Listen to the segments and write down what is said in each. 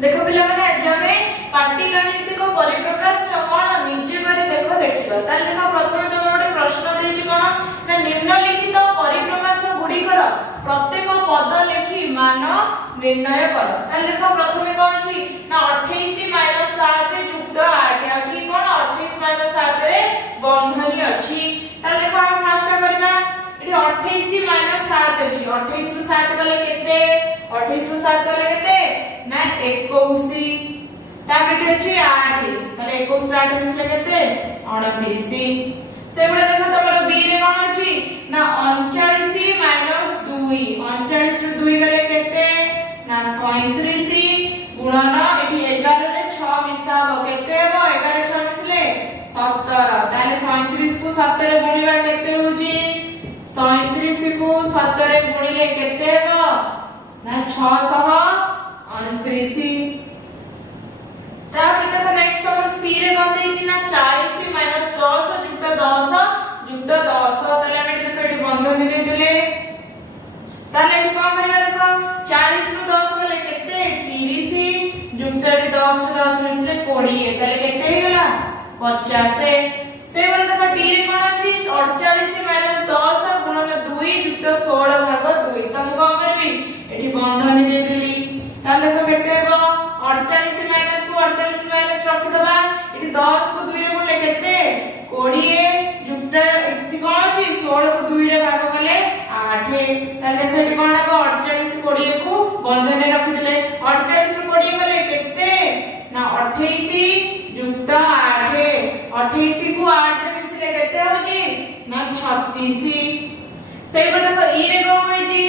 देखो पिला माने आज हमें पाटीगणितिक परिप्रकाश कोन निजे करे देखिबा ताले देखो प्रथमे तो गोटे प्रश्न देछि कोन ना निम्नलिखित परिप्रकाश गुडीकर प्रत्येक पद लिखि मान निर्णय कर। ताले देखो प्रथमे कोन अछि ना 28 - 7 + 8 आठी कोन 28 - 7 रे बंधनी अछि। ताले देखो हम फास्ट करबा एठी 28 - 7 अछि 28 रु 7 गले केते 28 रु 7 गले केते ना 21 तापरे अछि 8 ताले 21 8 मिसले केते 29 सेबडा देखो तमरो बी रे कोन अछि ना 39 - 2 39 रु 2 गले केते ना 37 गुणन एठी 11 रे 6 मिसाबो केते हो 11 6 मिसले 17 ताले 37 को 7 रे गुणिबा केते होजी 37 को 7 रे गुणिले केते हो ना 629 तापर देखो नेक्स्ट तमर सी रे कोन देछि ना 40 - 10 + 10 + 10 ताले हम एठी देखो एठी बंधनी दे देले ताले एठी कोन करबा देखो 40 रु 10 गले केते 30 जुक्त एठी 10 रु 10 मिसले 20 ताले केते हे गेला 50 से वाला देखो डी रे कोन अछि 48 - 10 गुणन 2 जुक्त 16 भाग 2 तम कोन करबी एठी बंधनी दे देली ताले देखो केते हो 48 माइनस को 48 माइनस रख दबा एठी 10 को 2 रे गुणले केते 20 जुक्त एठी कोन अछि 16 को 2 रे भाग कले 8 ताले देखो एठी कोन हबो 48 20 को बंधने रख देले 48 रु 20 गले केते ना 28 जुक्त 8 28 को 8 रे मिसले केते होजी ना 36 सेई बटा को ई रे कोन होईजी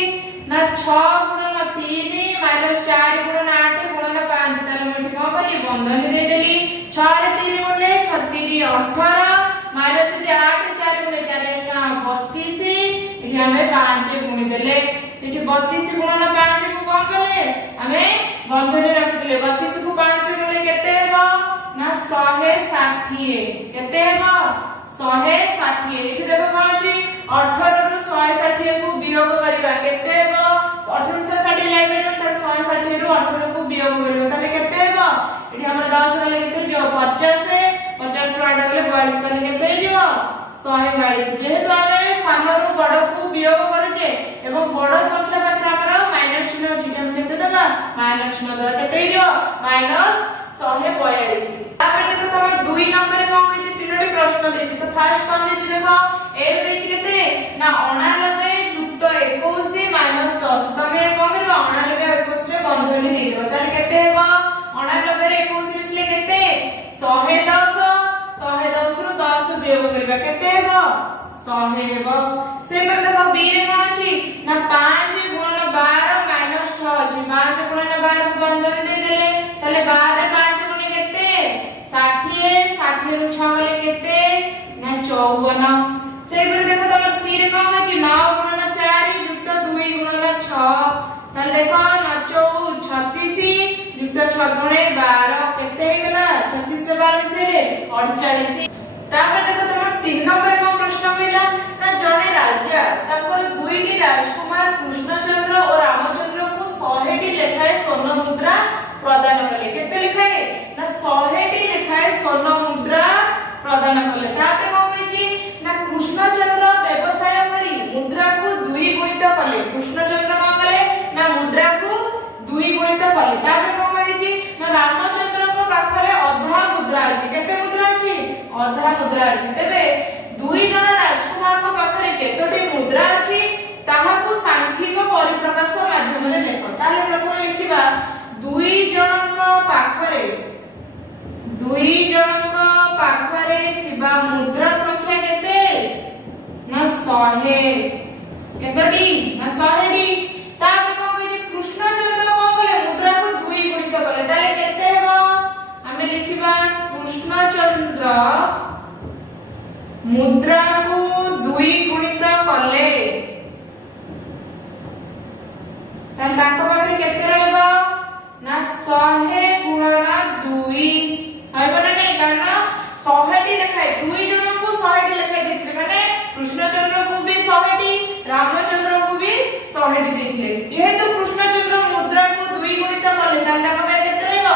ना 6 गुणन 3 - 4 गुणन 8 गुणन 5 ताले मठी कोन करी बंधनी दे देली 6 रे 3 गुणले 36 18 माइनस 8 4 गुणले 4 एक्स्ट्रा 32 एठी हमें 5 गुणी देले एठी 32 गुणन 5 को कोन करले हमें बंधनी रख देले 32 को 5 गुणले केते हेबो ना 160 केते हेबो 160 एठी देखो कोन अछि 18 रु 160 को वियोग करबा केते हेबो 18 रु 160 लाइब्रेरी में त 160 रु 18 को वियोग करबा ताले केते हेबो एठी हमर 10 गले केते जो 50 50 रु 8 गले 42 ताले केते हेजिवो 142 जेहेतु हमें सानो रु बड़ को वियोग करजे एवं बड़ संख्या पात्र हमर माइनस चिन्ह अछि हम केते देबा माइनस चिन्ह देबा केते हेजिवो माइनस 142 तापर देखो तमर 2 नंबर कोन होई जे तीनोटी प्रश्न देछि तो फर्स्ट कोन देछि देखो ए देछि केते ना 89 जुक्त 21 माइनस 10 तमे कोन करबा 89 21 रे बंधनी दे देबो ताले केते हेबो 89 रे 21 मिसले केते 110 110 रु 10 वियोग करबा केते हेबो 100 हेबो से पर देखो बी रे कोन अछि ना 5 गुणन 12 माइनस 6 अछि 5 गुणन 12 को बंधनी दे देले ताले 12 रे 5 गुणे केते 60 60 रु 6 गले केते ना 54 से पर देखो तमर सी रे कोन अछि 9 गुणन 4 जुक्त 2 गुणन 6 ताले देखो ना 36 जुक्त 6 गुणे 12 केते हे गेला 36 रे 12 मिसले 48 तापर देखो तमर 3 नंबर को प्रश्न कइला ना जने राजा ताकर दुईटी राजकुमार कृष्णचंद्र और रामचंद्र को 100 टी लेखाए स्वर्ण मुद्रा प्रदान कले केते लिखाए ना 100 टी लेखाए स्वर्ण मुद्रा प्रदान कले तापर को होईची ना कृष्णचंद्र व्यवसाय करी मुद्रा को 2 गुणित कले कृष्णचंद्र को कले ना मुद्रा को 2 गुणित कले तापर को होईची ना रामचंद्र को पाखरे अधा मुद्रा अछि केते मुद्रा अछि अधा मुद्रा अछि तबे दुई जन राजकुमार को पाखरे केतोटी मुद्रा अछि ताहा को सांख्यिक परिप्रकाश माध्यम रे लेख ताले प्रथम लिखिबा दुई जनक पाखरे थिबा मुद्रा संख्या केते ना 100 केतोटी ना 100 टी तापर को कहै कृष्णचंद्र को कले मुद्रा को 2 गुणित कले ताले केते हेबो हमें लिखिबा कृष्णचंद्र मुद्रा को 2 गुणित कले ताले ताको पाखरे केते रहबो ना 100 गुणन 2 हबो ना नहीं कारण 100 टी लिखाय 2 जन को 100 टी लिखाय देथिले माने कृष्णचंद्र को भी 100 टी रामचंद्र को भी 100 टी देथिले जेहेतु कृष्णचंद्र मुद्रा को 2 गुणित कले ताले ताको पाखरे केते रहबो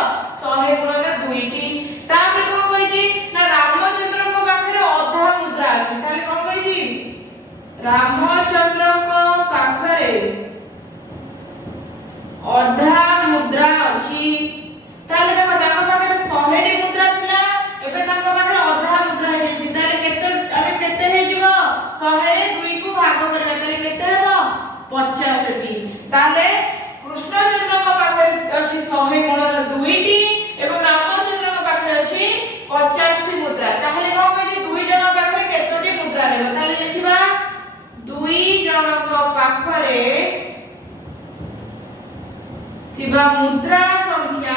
ଥିବା ମୁଦ୍ରା ସଂଖ୍ୟା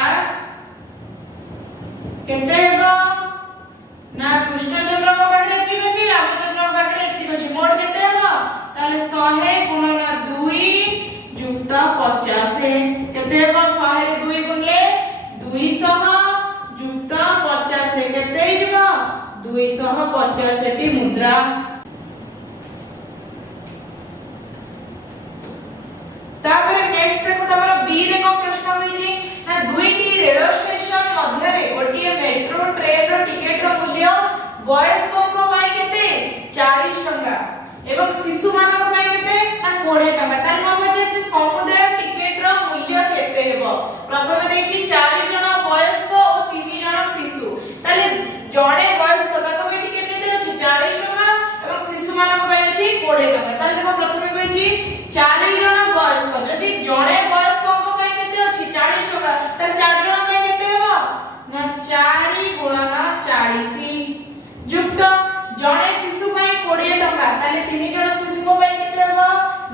କେତେ ହେବ ନା କୃଷ୍ଣଚନ୍ଦ୍ରଙ୍କ ପାଖରେ ଏତିକି ଅଛି, ରାମଚନ୍ଦ୍ରଙ୍କ ପାଖରେ ଏତିକି ଅଛି, ମୋଟ କେତେ ହେବ ତାହେଲେ 100 ଗୁଣନ 2 ଯୁକ୍ତ 50 କେତେ ହେବ 100 ରେ 2 ଗୁଣିଲେ 200 ଯୁକ୍ତ 50 କେତେ ହେଇଯିବ 250 ଟି ମୁଦ୍ରା। तापर नेक्स्ट देखो तमरो बी रे को प्रश्न होईची ना दुईटी रेल स्टेशन मध्य रे गोटी मेट्रो ट्रेन रो टिकट रो मूल्य वयस्कों को पाई केते 40 टंका एवं शिशु मानक पाई केते ना 20 टंका तार मन जे समुदाय टिकट रो मूल्य केते हेबो प्रथमे देची 4 जण वयस्क और 3 जण शिशु ताले जणे वयस्क ताको भी टिकट केते अछि 40 टंका एवं शिशु मानक पाई अछि 20 टंका ताले देखो प्रथमे कहछि 4 जण वयस्क जदि जणे वयस्कଙ୍କ ପାଇଁ କେତେ ଅଛି 40 ଟଙ୍କା ତାହେଲେ 4 ଜଣ ପାଇଁ କେତେ ହେବ ନା 4 ଗୁଣନ 40 ଯୁକ୍ତ ଜଣେ ଶିଶୁ ପାଇଁ 20 ଟଙ୍କା ତାହେଲେ 3 ଜଣ ଶିଶୁଙ୍କ ପାଇଁ କେତେ ହେବ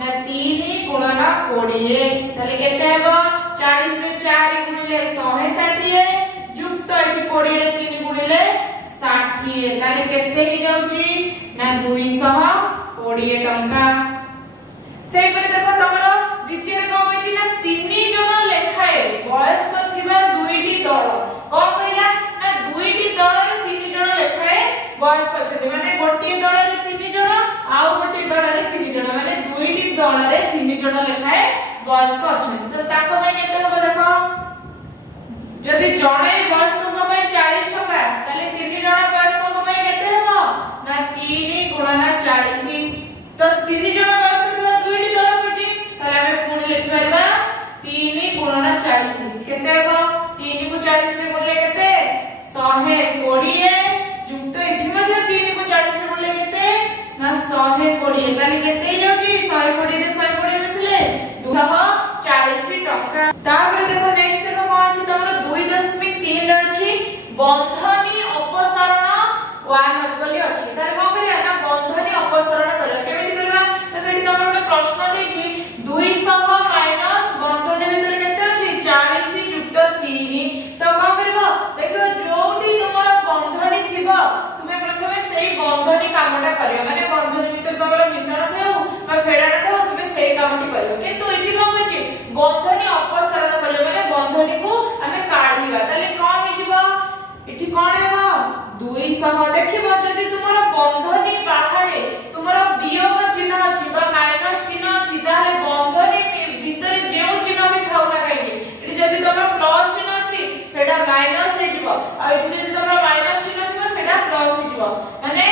ନା 3 ଗୁଣନ 20 ତାହେଲେ କେତେ ହେବ 40 ରେ 4 ଗୁଣିଲେ 160 ଯୁକ୍ତ ଏଠି 20 ରେ 3 ଗୁଣିଲେ 60 ତାହେଲେ କେତେ ହେଇ ଯାଉଛି ନା 220 ଟଙ୍କା। सेही परे देखो तमरो द्वितीय रे कोन होइछि ना 3 जण लेखाए वयस्क थिबा दुईटी दल कोन कहिला ना दुईटी दल रे 3 जण लेखाए वयस्क छथि माने गोटी दल रे 3 जण आउ गोटी दल रे 3 जण माने दुईटी दल रे 3 जण लेखाए वयस्क अछथि तो ताको में केते हो देखो जदि जणे वयस्क को में 40 टका ताले 3 जण वयस्क को में केते हेबो ना 3 गुणन 40 तो 3 जण वयस्क दुईटी दल होची ताले हमें पुणी लिखि परबा 3 गुणन 40 केते हेबो 3 को 40 रे गुणले केते 120 युक्त एठी मध्ये 3 को 40 रे गुणले केते ना 120 ताले केते जाउची 120 रे 120 मिसले 240 टका। तापर देखो नेक्स्ट देखो कोन अछि तमरो 2.3 रे अछि बंधनी अपसारण 1 बोली अछि तार कोन करिया ना बंधनी अपसारण करला केमिति करबा तो एठी तमरो ଗୋଟେ प्रश्न देखि 200 माइनस बंधनी भितर केते अछि 40 युक्त 3 तो कोन करबो देखो जोटी तुमर बंधनी थिबो तुमे प्रथमे सेही बंधनी कामटा करियो माने बंधनी भितर तमरो मिश्रण थाउ बा फेडाटा थाउ तुमे सेही कामटी करियो किंतु एठी कोन होछि बंधनी अपसारण करियो माने बंधनी को हमें काढिबा ताले कोन हिजिबो एठी कोन हेबो 200 देखिबो जदी तुमर बंधनी बाहरे तुमर वियोग चिन्ह अछि बा माइनस चिन्ह अछि ताले बंधनी भितर जेउ चिन्ह भी थाउ ना काई एठी जदी तुमर प्लस चिन्ह अछि सेटा माइनस हे जिवो आ एठी जदी तुमर माइनस चिन्ह थिबो सेटा प्लस हे जिवो माने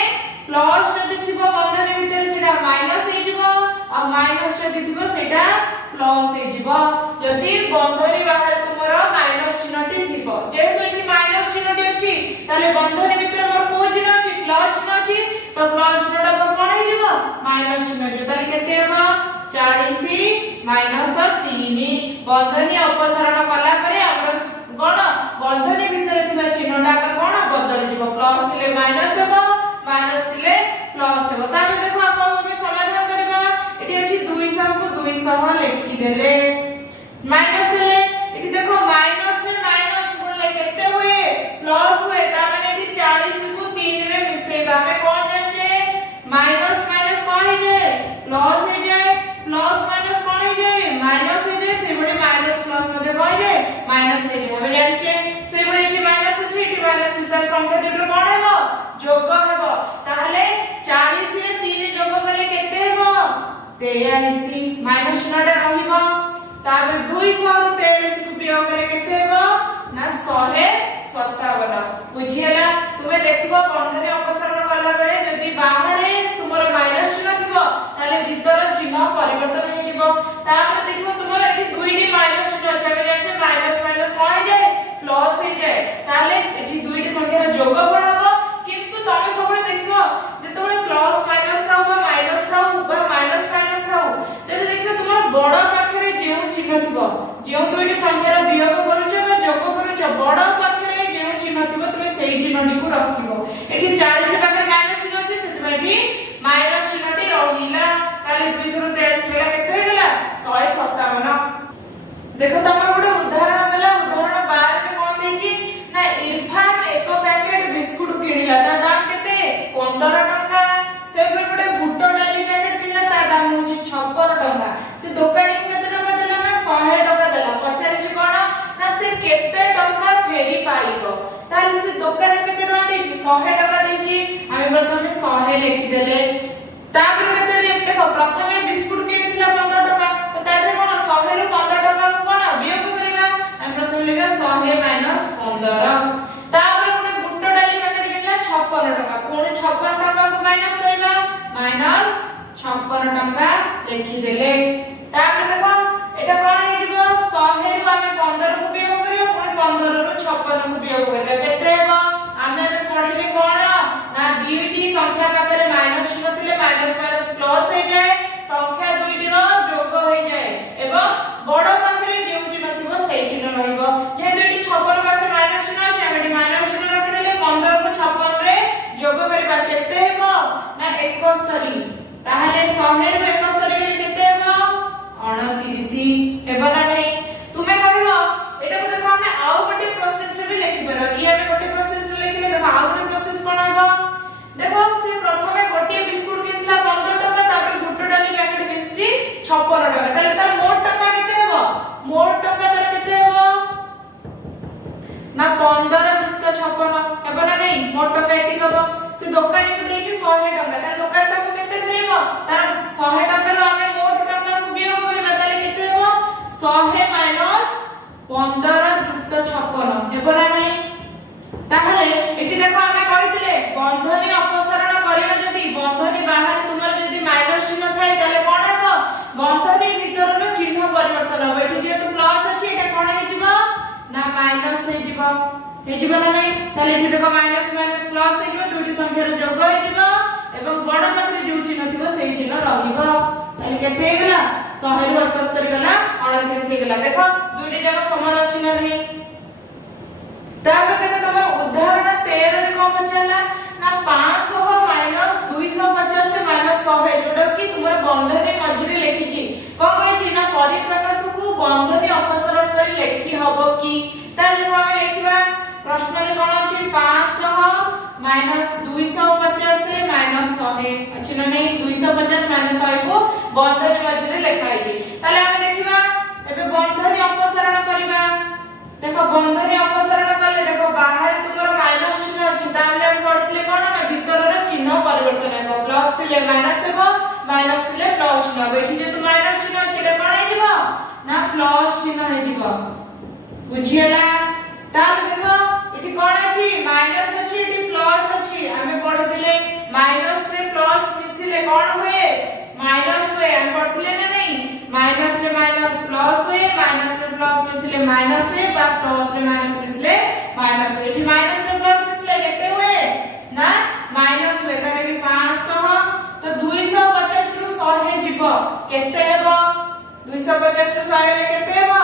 प्लस जदी थिबो बंधनी भितर सेटा माइनस हे जिवो आ माइनस जदी थिबो सेटा प्लस हे जिवो जदी बंधनी बाहरे तुमर माइनस चिन्हटी थिबो जेहेतु एठी माइनस चिन्हटी अछि ताले बंधनी भितर मोर को चिन्ह अछि प्लस चिन्ह अछि तो प्लस चिन्हटा को कोन हे जिवो माइनस चिन्ह जो ताले केते हेबो 40 माइनस 3 बंधनी अपसारण कला परे हमर कोन बंधनी भितर थिबा चिन्हटा कोन बदल जिवो प्लस थिले माइनस हेबो माइनस थिले प्लस हेबो ताले देखो आपण हम समाधान करबा एठी अछि 200 को 200 लिखि देले माइनस थिले एठी देखो माइनस से माइनस गुणले केते हुए प्लस हुए ता माने एठी 40 को 3 रे मिसेबा हमें कोन जाने माइनस माइनस कोन हे जाए प्लस हे जाए प्लस माइनस कोन हे जाए माइनस हे जाए से बडे माइनस प्लस मध्ये कोन जाए माइनस हे जाए हम जाने से बडे एठी माइनस अछि एठी माइनस इधर संख्या दिबरो कोन हेबो जोग हेबो ताहले 40 रे 3 जोग कले केते हेबो 43 माइनस चिन्हटा रहिबो तापर 200 रो 43 को वियोग कले केते हेबो ना 157 बुझियला तुमे देखिबो बंधनी अपसारण करला बेले जदी बाहरे तुमरो माइनस चिन्ह थिबो ताले भीतर चिन्ह परिवर्तन हे जिवो तापर देखिबो तुमरो एठी दुईटी माइनस चिन्ह अछि हम जाने माइनस माइनस कोन हे जाए प्लस हे जाए ताले एठी दुईटी संख्यार जोग पड़ाबो किंतु तमे सबले देखिबो जेतबे प्लस माइनस थाउ बा माइनस थाउ बा माइनस माइनस थाउ जदी देखिबो तुमरो बड़ पाखरे जेउ चिन्ह थिबो जेउ दुईटी संख्यार वियोग करूछ बा जोग करूछ बड़ पाखरे जेउ चिन्ह थिबो तुमे सेही चिन्हटी को रखिबो एठी 40 पाखरे माइनस चिन्ह अछि सेतबे एठी माइनस चिन्हटी रहिला ताले 243 बेला केते हो गेला 157 देखो तमरो गोटे से दुकान में केते टका देछि 100 टका देछि आमे प्रथमे 100 लिखि देले तापर केते देखो प्रथमे बिस्कुट किनिथिला 15 टका तो तारे कोन 100 रु 15 टका को कोन वियोग करिबा आमे प्रथमे लिखा 100 माइनस 15 तापर पुनी बुट डाली पैकेट किनला 56 टका पुनी 56 टका को माइनस करिबा माइनस 56 टका लिखि देले तापर देखो एटा कोन हे जिवो 100 रु आमे 15 को वियोग करियो पुनी 15 रु 56 को वियोग करियो केते हेबो आमे पढिले कोन ना दुईटी संख्या पाखरे माइनस चिन्ह थिले माइनस माइनस प्लस हो जाए संख्या दुईटी रो जोग हो जाए एवं बड़ पाखरे जे चिन्ह थिबो सेही चिन्ह रहइबो जे दुईटी 56 पाखरे माइनस चिन्ह अछि आमे माइनस चिन्ह रखि देले 15 को 56 रे जोग करिबा केते हेबो ना 71 ताहाले 100 रु 71 गेले केते हेबो 29 हेबो ना नै तुमे कहबो एटा को देखो आमे आउ गोटे प्रोसेस रे लिखि परबो ई आमे गोटे प्रोसेस रे लिखिले देखो आउ गोटे प्रोसेस कोन हेबो देखो से प्रथमे गोटे बिस्कुट किनला 15 टका तापर गुट्टो डाली पैकेट किनची 56 टका ताले तार मोट टका केते हेबो मोट टका तार केते हेबो ना 15 युक्त 56 हेबो ना नै मोट टका एति करबो से दुकानी को देछि 100 टका तार दुकान ताको केते फेरेबो तार 100 टका रो आमे मोट टका को वियोग करबा ताले केते हेबो 100 माइनस 15 युक्त 56 हेबो ना नै ताहले एठी देखो आमे कहितले बंधनी अपसारण करिबा जदी बंधनी बाहर तुमर जदी माइनस चिन्ह थाए ताले कोन हेबो बंधनी भीतर रो चिन्ह परिवर्तन हो एठी जे तू प्लस अछि एटा कोन हे जिवो ना माइनस हे जिवो ना नै ताले एठी देखो माइनस माइनस प्लस हे जिवो दुटी संख्या रो जोग हे जिवो एवं बड़ पाखरे जो चिन्ह थिबो सेही चिन्ह रहिबो ताले केते हे गेला 100 रु 71 गेला 29 हे गेला देखो दुटी जाक समान अछि ना नै तापर देखो तम उदाहरण 13 रे कोन बचला ना 500 माइनस 250 से माइनस 100 जोडा कि तुमर बंधनी मझिरे लिखिची कोन कहछि ना परिप्रकाश को बंधनी अपसारण करी लिखि हबो कि ताले हम लिखिबा प्रश्न रे कोन अछि 500 माइनस 250 से माइनस 100 अछि ना नै 250 माइनस 100 को बंधनी मझिरे लिखाइछि ताले हम देखिबा एबे बंधनी अपसारण करिबा देखो बंधनी अपसारण कले देखो बाहर तुमर माइनस चिन्ह अछि ताले हम पढिले कोन ना भीतर रो चिन्ह परिवर्तन हेबो प्लस थिले माइनस हेबो माइनस थिले प्लस चिन्ह बेठी जे तू माइनस चिन्ह अछि रे कोन हे जिवो ना प्लस चिन्ह हे जिवो बुझियला ताले देखो एठी कोन अछि माइनस अछि एठी प्लस अछि हमें पढिले माइनस रे प्लस मिसिले कोन होए माइनस होए हम पढिले ना नहीं माइनस रे माइनस प्लस होए माइनस रे प्लस मिसिले माइनस होए बा प्लस रे माइनस मिसिले माइनस होए एठी माइनस रे प्लस मिसिले केते होए ना माइनस होए तारे भी 500 तो 250 रु 100 जिवो केते हेबो 250 रु 100 ले केते हेबो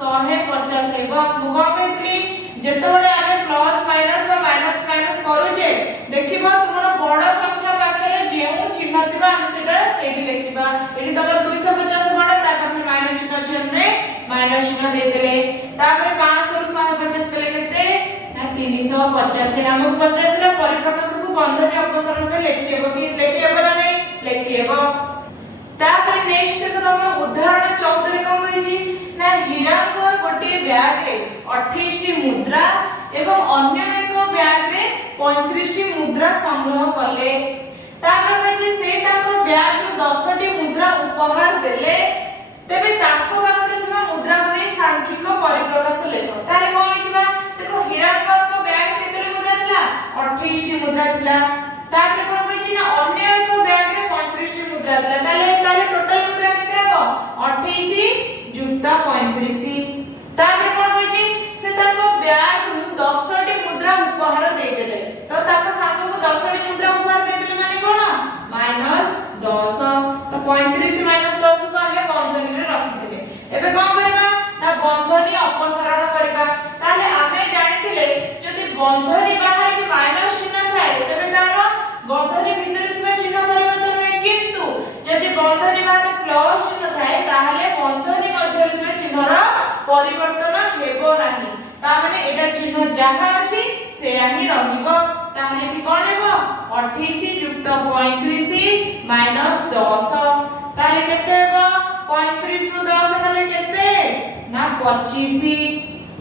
150 हेबो मु कोन कहतली जेतोळे आमे प्लस माइनस बा माइनस माइनस करूचे देखिबो तुमरो बड़ संख्या पाखरे जेउ चिन्ह थिबा हम सेटा सेठी लिखिबा एठी तमर 250 बड़ तापर माइनस चिन्ह अछि हमने माइनस चिन्ह दे देले तापर 500 रु 150 केले केते ना 350 रे हम 50 ला परिप्रकाश को बंधनी अपसारण के लिखिबो कि लिखिबो ना नै लिखिबो तापर नेक्स्ट देखो तम उदाहरण 14 रे कोन कहिछि ना हीराकर गोटे बैग रे 28 टी मुद्रा एवं अन्य एक बैग रे 35 टी मुद्रा संग्रह करले तापर कहिछि से ताको बैग रो 10 टी मुद्रा उपहार देले तेबे ताको पाखरे थिबा मुद्रा को नै सांख्यिक परिप्रकाश लेखो तारे कोन लिखिबा देखो हीराकर को बैग केते मुद्रा थिला 28 टी मुद्रा थिला तापर कोन कहिछि ना अन्य एक बैग रे 35 टी मुद्रा थिला ताले टोटल मुद्रा केते हबो 28 जुक्ता 35 तापर कोन कहिछि से ताको बैग रु 10 टी मुद्रा उपहार दे देले तो ताको सांग को 10 टी मुद्रा उपहार दे देले माने कोन माइनस 10 तो 35 माइनस 10 को आगे बंधनी रे रखि देले एबे कोन करबा ना बंधनी अपसारण करबा ताले आमे जानिथिले जदि बंधनी बाहर भी माइनस चिन्ह थाए तबे तारो बंधनी भीतर थिबा चिन्ह परिवर्तन होय किंतु जदि बंधनी बाहर प्लस चिन्ह थाए ताहाले बंधनी मध्य थिबा चिन्हर परिवर्तन हेबो नाही ता माने एटा चिन्ह जहा अछि सेया ही रहिबो ताहाले कि कोन हेबो 28 युक्त 35 माइनस 10 ताहाले केते हेबो 35 रु 10 ताहाले केते ना 25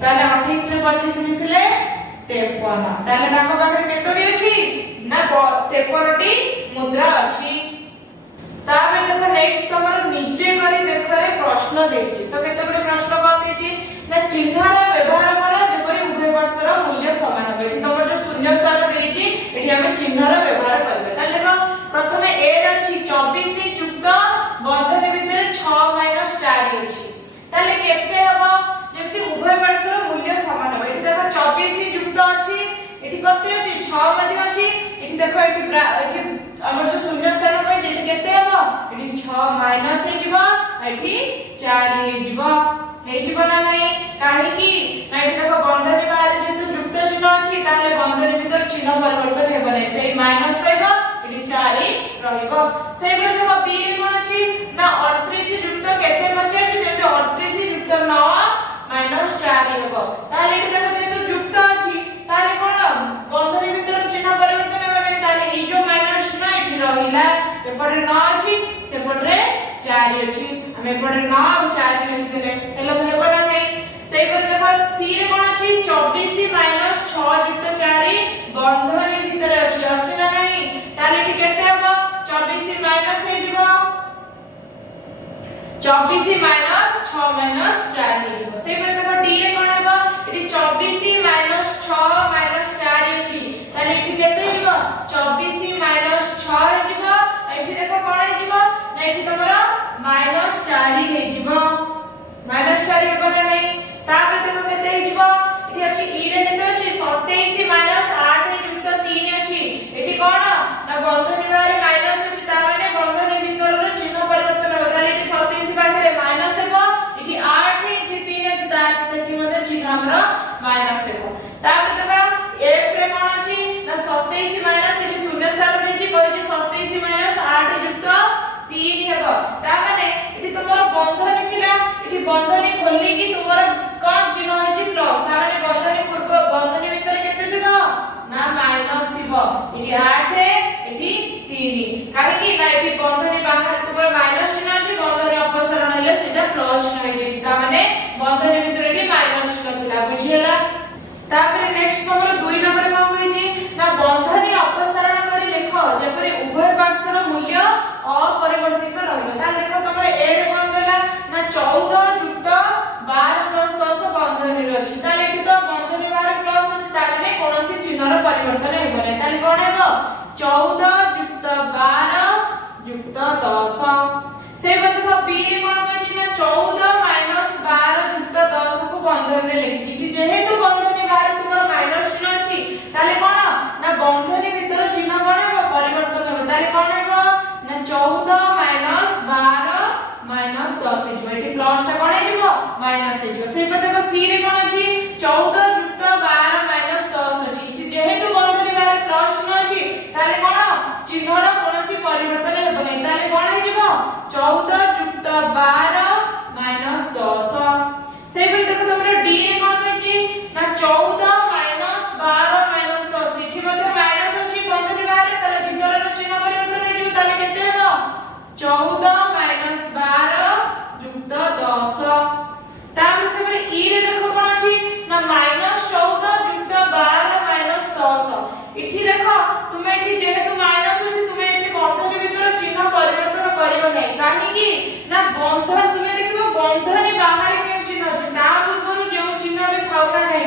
ताहाले 28 रे 25 मिसले 53 ताले ताको पाखरे केतोडी अछि ना 53 टी मुद्रा अछि ताबे देखो नेक्स्ट तमर नीचे करी देखो रे प्रश्न देछि तो केते बडे प्रश्न कोन देछि ना चिन्हर व्यवहार करा जेपरि उभय वर्षर मूल्य समान हो एठी तमर जो शून्य स्थान देछि एठी हम चिन्हर व्यवहार करबे ताले देखो प्रथमे a रे अछि 24 युक्त बंधन भितर 6 - 4 अछि ताले केते हबो जेमति उभय वर्षर मूल्य समान हो एठी देखो 24 युक्त अछि एठी कते अछि 6 मध्ये अछि एठी देखो एठी हमर जो शून्य स्थान होय जेठी केते हबो एठी 6 माइनस हे जिवो एठी 4 हे जिवो ना नाही काहे कि ना एठी देखो बंधन बाहर जेतु युक्त चिन्ह अछि ताले बंधन भीतर चिन्ह परिवर्तन हेबो नै सेही माइनस रहइबो एठी 4 रहइबो सेही बेर देखो b रे कोन अछि ना 38 युक्त केते बचे अछि जेते 38 युक्त 9 - 4 हेबो ताले एठी देखो जेतु युक्त अछि ताले कोन बंधन भीतर चिन्ह परिवर्तन हेबो नै ताले ई जो माइनस ना एठी रहिला एपटे 9 अछि सेपटे 4 अछि हम एपटे 9 और 4 लिखि देले हेलो हेबो ना नै सेही पर देखो c रे कोन अछि 24 - 6 युक्त 4 बंधन भीतर अछि ना नै ताले एठी केते हबो 24 माइनस हे जिवो 24 माइनस 6 माइनस 4 हे जिवो सेही पर देखो d रे कोन हबो एठी 24 माइनस 6 माइनस 4 अछि ताले एठी केते जिवो 24 माइनस 6 हे जिवो एठी देखो कोन हे जिवो ना एठी तमरो माइनस 4 हे जिवो माइनस 4 हेबो ना नै तापर देखो केते हे जिवो एठी अछि e रे केते अछि 27 माइनस 8 युक्त 3 अछि एठी कोन ना बंधन बारे माइनस अछि ता माने बंधन भीतर रे चिन्ह परिवर्तन हो ताले एठी 27 पाखरे माइनस हेबो एठी 8 एठी 3 अछि ता सेठी मध्ये चिन्ह हमरो माइनस हेबो तापर देखो f रे कोन अछि ना 27 माइनस एठी शून्य स्थान देछि कहै छै 27 माइनस 8 युक्त 3 हेबो ता माने एठी तमरो बंधन थिला एठी बंधन खोलि कि तमरो कोन चिन्ह अछि प्लस ता माने बंधन पूर्व बंधन भीतर केते थिबो ना माइनस थिबो एठी 8 एठी 3 काहे कि ना एठी बंधन बाहर तमरो माइनस चिन्ह अछि बंधन अपसरण हेले सेटा प्लस चिन्ह होई जेछि ता माने बंधन भीतर एठी माइनस चिन्ह थिला बुझियला तापर नेक्स्ट हमर 2 नंबर कोन होई छी ना बंधन अपसरण करी लेखो जेपरि उभय पार्श्वर मूल्य अपरिवर्तित रहइबो ता देखो तमरे a रे कोन देला ना 14 युक्त 12 प्लस 10 बंधन रे अछि ताले एठी तो बंधन बाहर प्लस अछि ता माने कोनोसी चिन्हर परिवर्तन हेबो नै ताले कोन हेबो 14 युक्त 12 युक्त 10 से देखो b रे कोन अछि ना 14 माइनस 12 युक्त 10 को बंधन रे लिखि जेहेतु बंधन बाहर तुमरो माइनस चिन्ह अछि ताले कोन ना बंधन भीतर चिन्ह कोन हेबो परिवर्तन हेबो ताले कोन हेबो ना 14 माइनस 12 माइनस 10 हेबो एठी प्लस ता कोन हेबो माइनस हेबो से पर देखो c रे कोन अछि 14 युक्त 12 माइनस 10 अछि जेहेतु बंधन बाहर प्लस चिन्ह अछि ताले कोन चिन्हर कोनोसी परिवर्तन हेबो नै ताले कोन हेबो 14 युक्त 12 माइनस 10 से पर देखो तमरा d रे कोन अछि ना 14 माइनस 12 माइनस 10 एठी मध्ये माइनस अछि बंधन बाहर ताले भीतर चिन्ह परिवर्तन हेजु ताले केते हेबो 14 माइनस 12 युक्त 10 ताम से पर e रे देखो कोन अछि ना माइनस 14 युक्त 12 माइनस 10 एठी देखो तुमे एठी जेहेतु माइनस अछि तुमे एठी बंधन भीतर चिन्ह परिवर्तन करिवो नै काहे कि ना बंधन तुमे देखिबो बंधन बाहर के चिन्ह अछि ता पूर्व जो चिन्ह भी थाउ ना नै